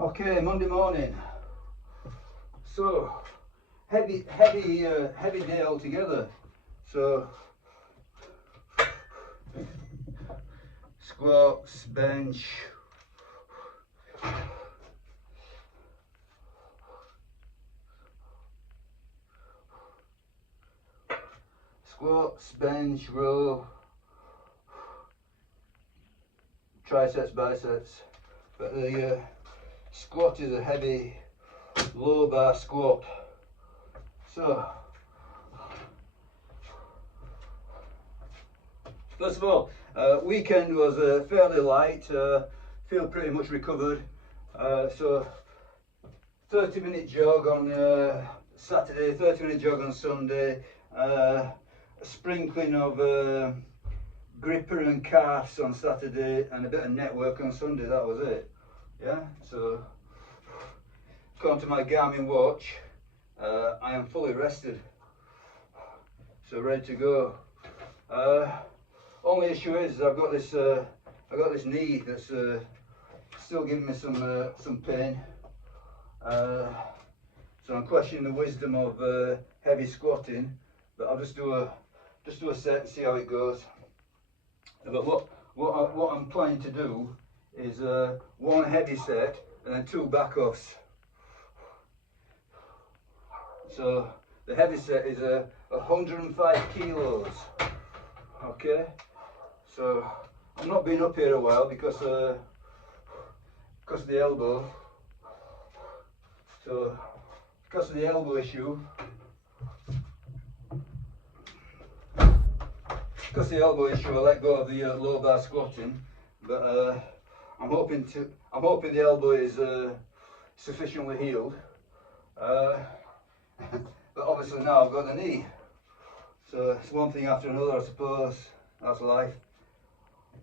Okay, Monday morning. So heavy day altogether. So squats, bench, row, triceps, biceps. But the squat is a heavy low bar squat. So first of all, weekend was fairly light. Feel pretty much recovered. So 30-minute jog on Saturday, 30-minute jog on Sunday, a sprinkling of gripper and calves on Saturday, and a bit of network on Sunday. That was it. Yeah, so according to my Garmin watch, I am fully rested, so ready to go. Only issue is I've got this knee that's still giving me some pain. So I'm questioning the wisdom of heavy squatting, but I'll just do a set and see how it goes. But what I'm planning to do is one heavy set and then two back-offs. So the heavy set is 105 kilos. Okay, so I've not been up here a while because of the elbow. So because of the elbow issue, I let go of the low bar squatting. But I'm hoping the elbow is sufficiently healed. But obviously now I've got the knee. So it's one thing after another, I suppose. That's life.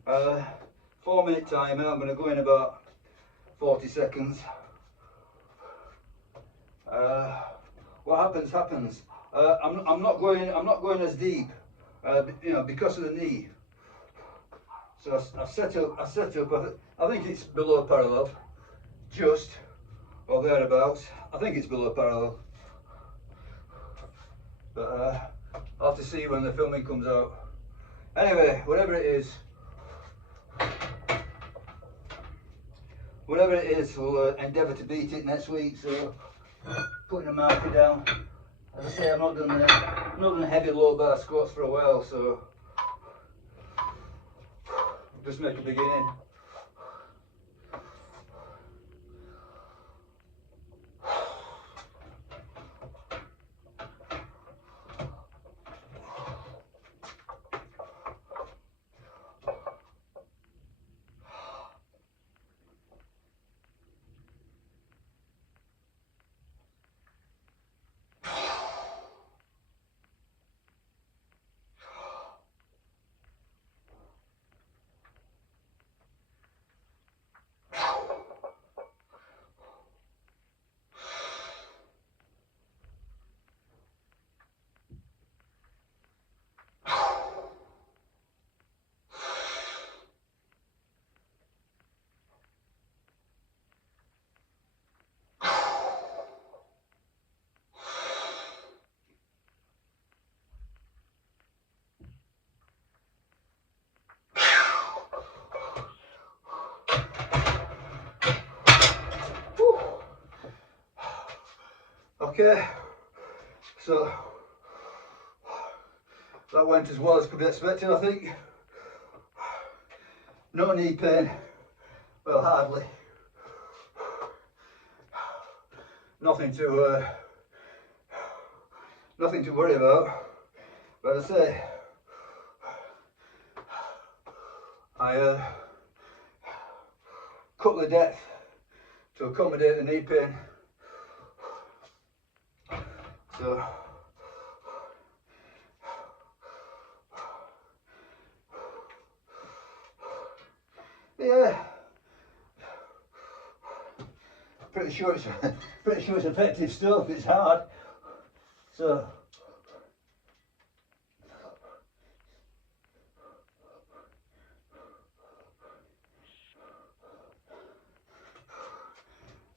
4-minute timer. I'm going to go in about 40 seconds. What happens. I'm not going as deep, because of the knee. So I set up. I think it's below parallel, just or thereabouts. I think it's below parallel, but I'll have to see when the filming comes out. Anyway, whatever it is, we'll endeavour to beat it next week. So putting a marker down. As I say, I've not done heavy low bar squats for a while, so just make a beginning. Okay, so that went as well as could be expected, I think. No knee pain, well, hardly. Nothing to worry about. But as I say, I cut the depth to accommodate the knee pain. So yeah, pretty sure it's effective stuff. It's hard, so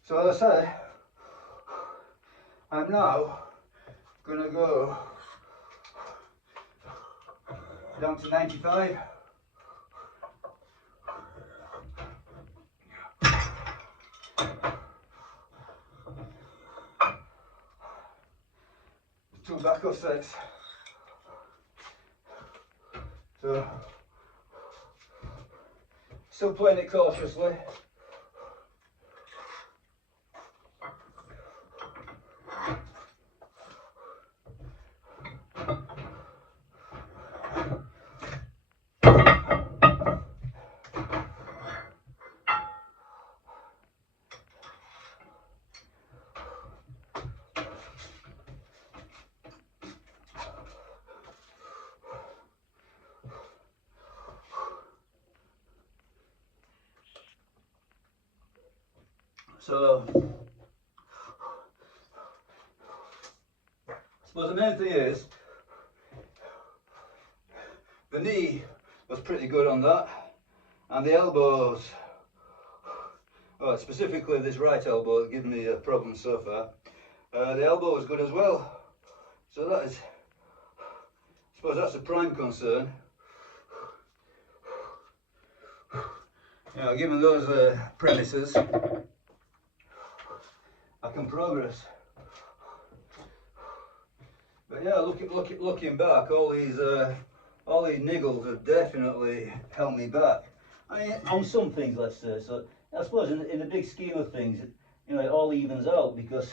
So as I say, I'm now going to go down to 95. Two back up sets. So, still playing it cautiously. So, I suppose the main thing is, the knee was pretty good on that, and the elbows, specifically this right elbow has given me a problem so far. The elbow was good as well, so that is, I suppose that's a prime concern. You know, given those premises, I can progress. But yeah, looking back, all these niggles have definitely held me back. I mean, on some things, let's say. So I suppose in the big scheme of things, you know, it all evens out, because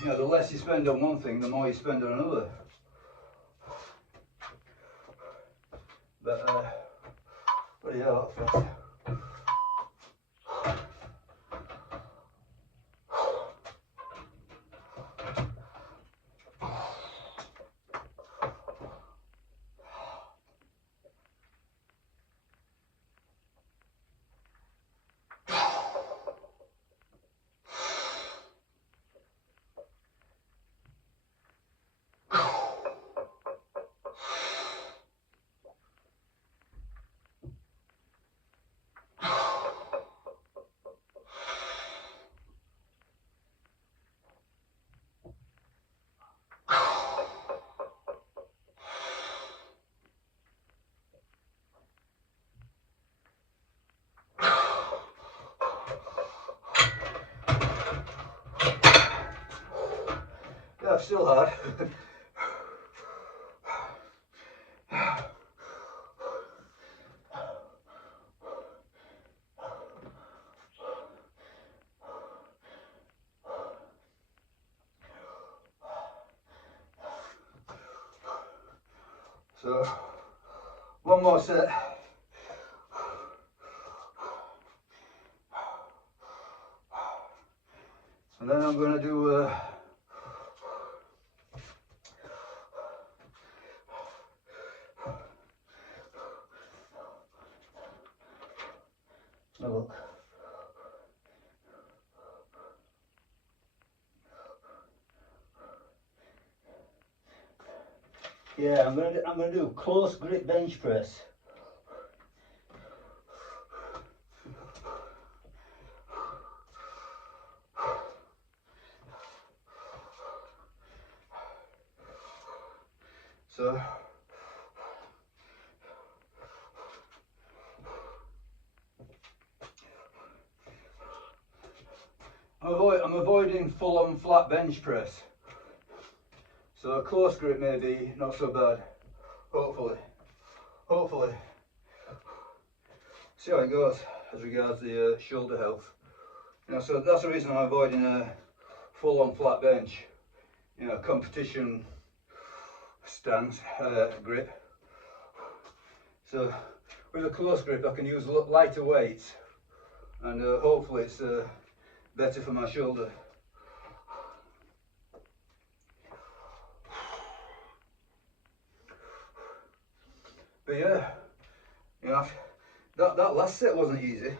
you know, the less you spend on one thing, the more you spend on another. But yeah, that's fast. Yeah, still hard. So, one more set. And then I'm going to do look. Yeah, I'm gonna do close grip bench press. So I'm avoiding full-on flat bench press. So close grip may be not so bad. Hopefully. See how it goes as regards the shoulder health. You know, so that's the reason I'm avoiding a full-on flat bench. You know, competition stance grip. So with a close grip, I can use lighter weights, and hopefully it's better for my shoulder. But yeah, you know, that last set wasn't easy.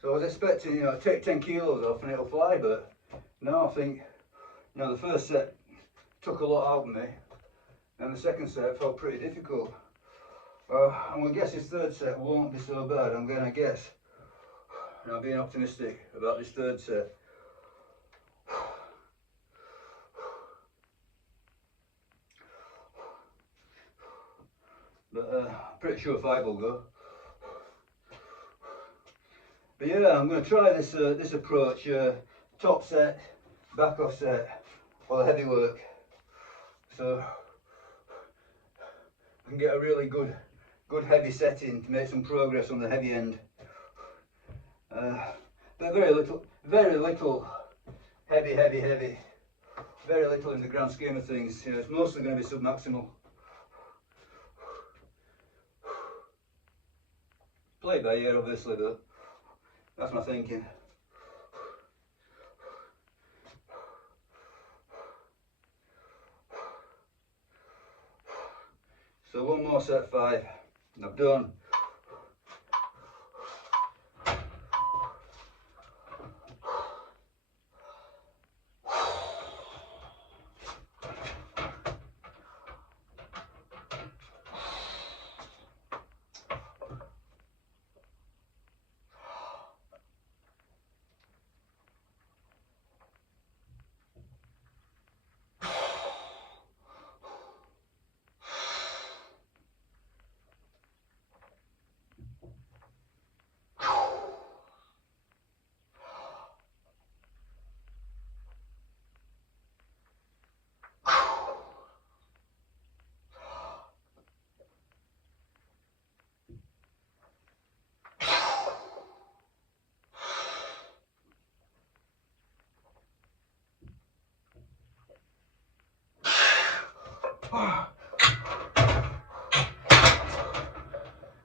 So I was expecting, you know, to take 10 kilos off and it'll fly, but no, I think, you know, the first set took a lot out of me, and the second set felt pretty difficult. I'm going to guess this third set won't be so bad. I'm going to guess, you know, being optimistic about this third set. but pretty sure 5 will go. But yeah, I'm going to try this this approach, top set, back off set, for the heavy work, so I can get a really good heavy setting to make some progress on the heavy end. But very little heavy, very little in the grand scheme of things. You know, it's mostly going to be sub-maximal. Play by ear obviously, but that's my thinking. So one more set 5 and I've done.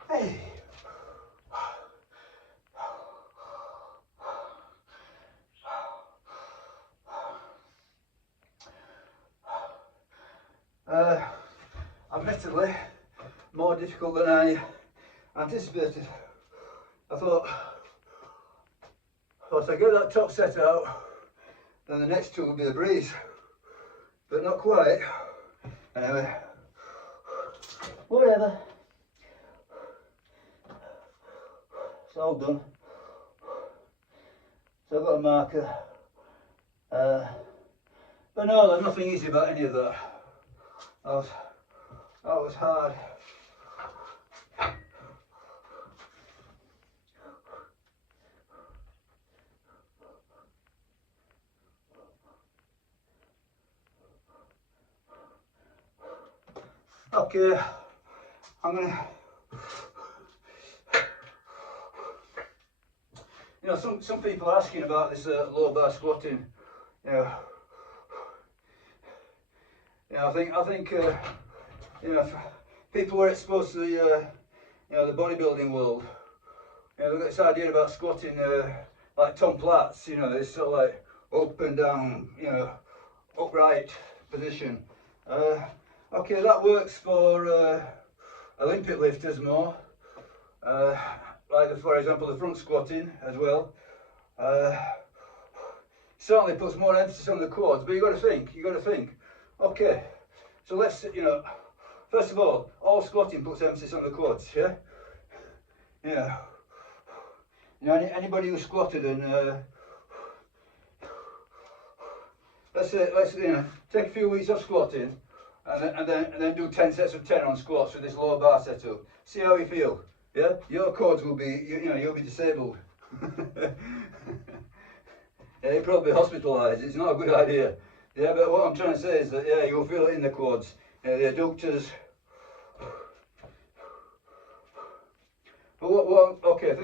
Hey. Admittedly, more difficult than I anticipated. I thought if I get that top set out, then the next two will be a breeze, but not quite. Anyway, whatever. It's all done. So I've got a marker. But no, there's nothing easy about any of that. That was hard. Okay, I'm gonna, you know, some people are asking about this low bar squatting. You know, I think you know, people were exposed to the you know, the bodybuilding world. You know, they've got this idea about squatting like Tom Platz. You know, this sort of like up and down, you know, upright position. Okay, that works for Olympic lifters more, like for example the front squatting as well. Certainly puts more emphasis on the quads, but you got to think. Okay, so let's, you know, first of all squatting puts emphasis on the quads, yeah. Yeah. You know, anybody who squatted and let's you know, take a few weeks off squatting. And then do 10 sets of 10 on squats with this low bar setup. See how you feel. Yeah, your quads will be, you know, you'll be disabled. Yeah, you'll probably be hospitalised. It's not a good idea. Yeah, but what I'm trying to say is that yeah, you'll feel it in the quads, the adductors. But okay,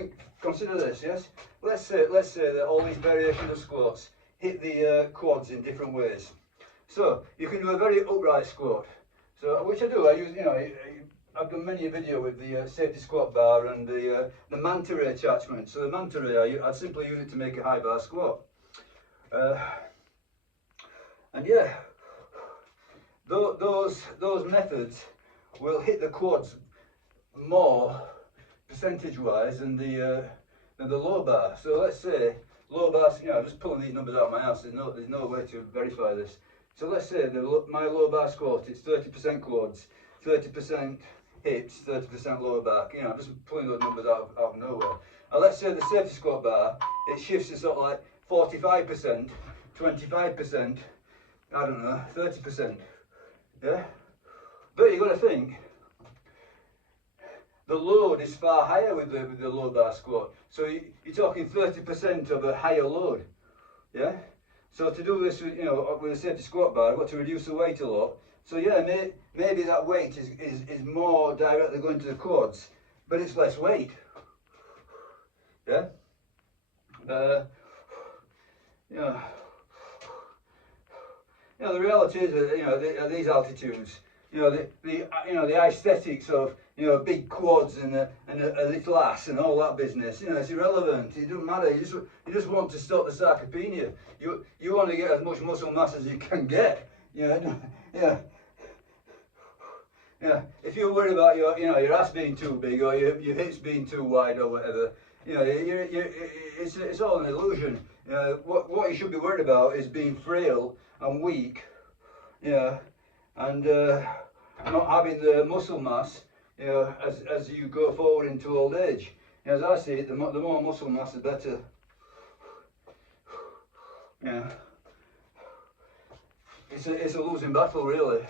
consider this. Yes, let's say that all these variations of squats hit the quads in different ways. So you can do a very upright squat. So which I do. I use, you know, I've done many a video with the safety squat bar and the manta ray attachment. So the manta ray, I simply use it to make a high bar squat. And yeah, those methods will hit the quads more percentage-wise than the low bar. So let's say low bar. You know, I'm just pulling these numbers out of my ass. There's no way to verify this. So let's say my low bar squat, it's 30% quads, 30% hips, 30% lower back. You know, I'm just pulling those numbers out of nowhere. And let's say the safety squat bar, it shifts to sort of like 45%, 25%, I don't know, 30%. Yeah? But you've got to think, the load is far higher with the low bar squat. So you're talking 30% of a higher load. Yeah. So to do this, you know, with a safety squat bar, I've got to reduce the weight a lot. So yeah, maybe that weight is more directly going to the quads, but it's less weight. Yeah. Yeah. You know, the reality is that, you know, at these altitudes, you know, the aesthetics of, you know, big quads and a little ass and all that business, you know, it's irrelevant. It doesn't matter. You just want to stop the sarcopenia. You want to get as much muscle mass as you can get. You know, yeah. Yeah. If you're worried about your ass being too big or your hips being too wide or whatever, you know, it's all an illusion. What you should be worried about is being frail and weak, you know, and not having the muscle mass, you know, as you go forward into old age. You know, as I see it, the more muscle mass, the better. Yeah, it's a losing battle, really.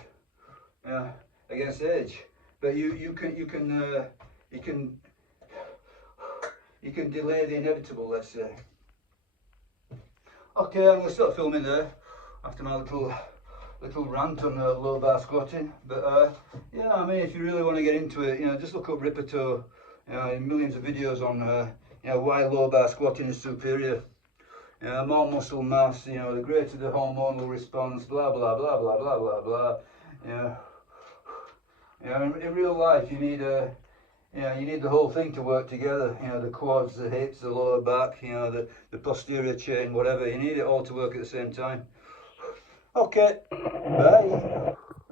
Yeah, against age. But you can delay the inevitable, let's say. Okay, I'm going to stop filming there after my little rant on low bar squatting. But yeah, I mean, if you really want to get into it, you know, just look up Rippetoe. You know, millions of videos on you know, why low bar squatting is superior. You know, more muscle mass, you know, the greater the hormonal response, blah blah blah blah blah blah blah. You know, in real life, you need you need the whole thing to work together. You know, the quads, the hips, the lower back, you know, the posterior chain, whatever. You need it all to work at the same time. Okay, bye.